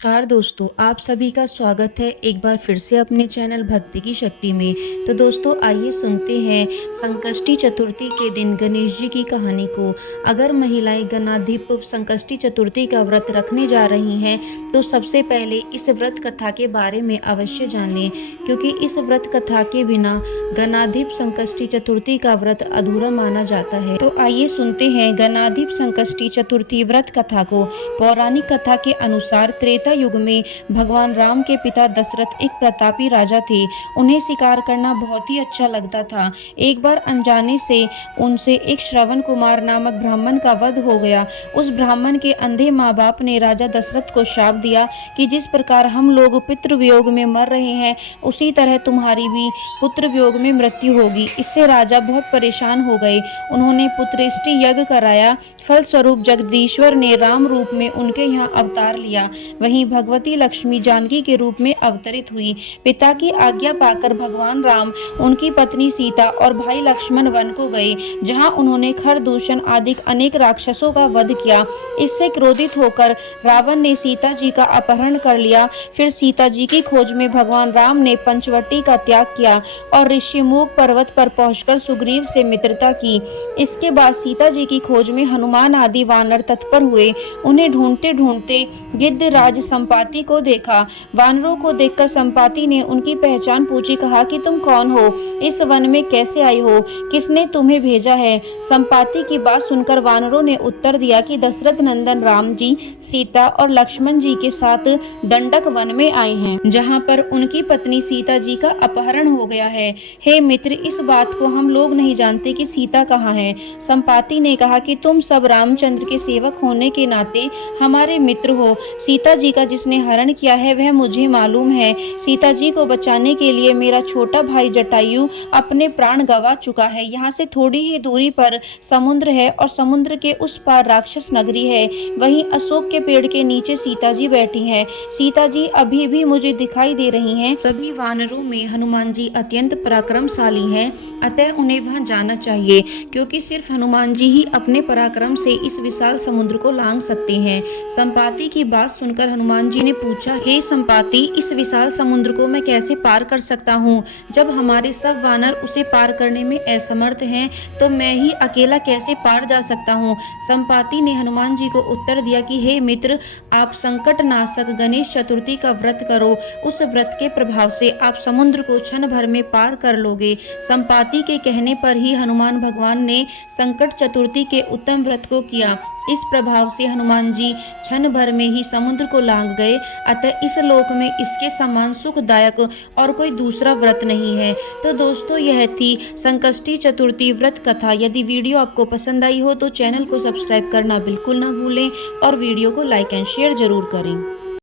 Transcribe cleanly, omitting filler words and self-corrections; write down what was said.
नमस्कार दोस्तों, आप सभी का स्वागत है एक बार फिर से अपने चैनल भक्ति की शक्ति में। तो दोस्तों आइए सुनते हैं संकष्टी चतुर्थी के दिन गणेश जी की कहानी को। अगर महिलाएं गणाधिप संकष्टी चतुर्थी का व्रत रखने जा रही हैं तो सबसे पहले इस व्रत कथा के बारे में अवश्य जान लें, क्योंकि इस व्रत कथा के बिना गणाधिप संकष्टी चतुर्थी का व्रत अधूरा माना जाता है। तो आइए सुनते हैं गणाधिप संकष्टी चतुर्थी व्रत कथा को। पौराणिक कथा के अनुसार त्रेता युग में भगवान राम के पिता दशरथ एक प्रतापी राजा थे। उन्हें शिकार करना बहुत ही अच्छा लगता था। एक बार अनजाने से उनसे एक श्रवण कुमार नामक ब्राह्मण का वध हो गया। उस ब्राह्मण के अंधे माँ बाप ने राजा दशरथ को शाप दिया कि जिस प्रकार हम लोग पितृवियोग में मर रहे हैं उसी तरह तुम्हारी भी पुत्र वियोग में मृत्यु होगी। इससे राजा बहुत परेशान हो गए। उन्होंने पुत्रेष्टि यज्ञ कराया। फलस्वरूप जगदीश्वर ने राम रूप में उनके यहाँ अवतार लिया। वहीं भगवती लक्ष्मी जानकी के रूप में अवतरित हुई। पिता की आज्ञा पाकर भगवान राम उनकी पत्नी सीता और भाई लक्ष्मण वन को गए, जहां उन्होंने खरदूषण आदि अनेक राक्षसों का वध किया। इससे क्रोधित होकर रावण ने सीता जी का अपहरण कर लिया। फिर सीता जी की खोज में भगवान राम ने पंचवटी का त्याग किया और ऋषिमुख पर्वत पर पहुंचकर सुग्रीव से मित्रता की। इसके बाद सीता जी की खोज में हनुमान आदि वानर तत्पर हुए। उन्हें ढूंढते ढूंढते गिद्धराज संपाति को देखा। वानरों को देखकर संपाति ने उनकी पहचान पूछी। कहा कि तुम कौन हो, इस वन में कैसे आई हो, किसने तुम्हें भेजा है। संपाति की बात सुनकर वानरों ने उत्तर दिया कि दशरथ नंदन राम जी सीता और लक्ष्मण जी के साथ दंडक वन में आए हैं, जहाँ पर उनकी पत्नी सीता जी का अपहरण हो गया है। हे मित्र, इस बात को हम लोग नहीं जानते कि सीता कहाँ है। संपाति ने कहा कि तुम सब रामचंद्र के सेवक होने के नाते हमारे मित्र हो। सीता जी का जिसने हरण किया है वह मुझे मालूम है। सीता जी को बचाने के लिए मेरा छोटा भाई जटायु अपने प्राण गंवा चुका है। यहाँ से थोड़ी ही दूरी पर समुद्र है और समुद्र के उस पार राक्षस नगरी है। वहीं अशोक के पेड़ के नीचे सीता जी बैठी हैं। सीता जी अभी भी मुझे दिखाई दे रही हैं। सभी वानरों में हनुमान जी अत्यंत पराक्रमशाली हैं, अतः उन्हें वहां जाना चाहिए, क्योंकि सिर्फ हनुमान जी ही अपने पराक्रम से इस विशाल समुद्र को लांघ सकते हैं। संपाति की बात सुनकर हनुमान जी ने पूछा, हे संपाति, इस विशाल समुद्र को मैं कैसे पार कर सकता हूँ? जब हमारे सब वानर उसे पार करने में असमर्थ हैं तो मैं ही अकेला कैसे पार जा सकता हूँ? संपाति ने हनुमान जी को उत्तर दिया कि हे मित्र, आप संकट नाशक गणेश चतुर्थी का व्रत करो। उस व्रत के प्रभाव से आप समुद्र को क्षण भर में पार कर लोगे। संपाति के कहने पर ही हनुमान भगवान ने संकट चतुर्थी के उत्तम व्रत को किया। इस प्रभाव से हनुमान जी क्षण भर में ही समुद्र को लांघ गए। अतः इस लोक में इसके समान सुखदायक और कोई दूसरा व्रत नहीं है। तो दोस्तों यह थी संकष्टी चतुर्थी व्रत कथा। यदि वीडियो आपको पसंद आई हो तो चैनल को सब्सक्राइब करना बिल्कुल ना भूलें और वीडियो को लाइक एंड शेयर जरूर करें।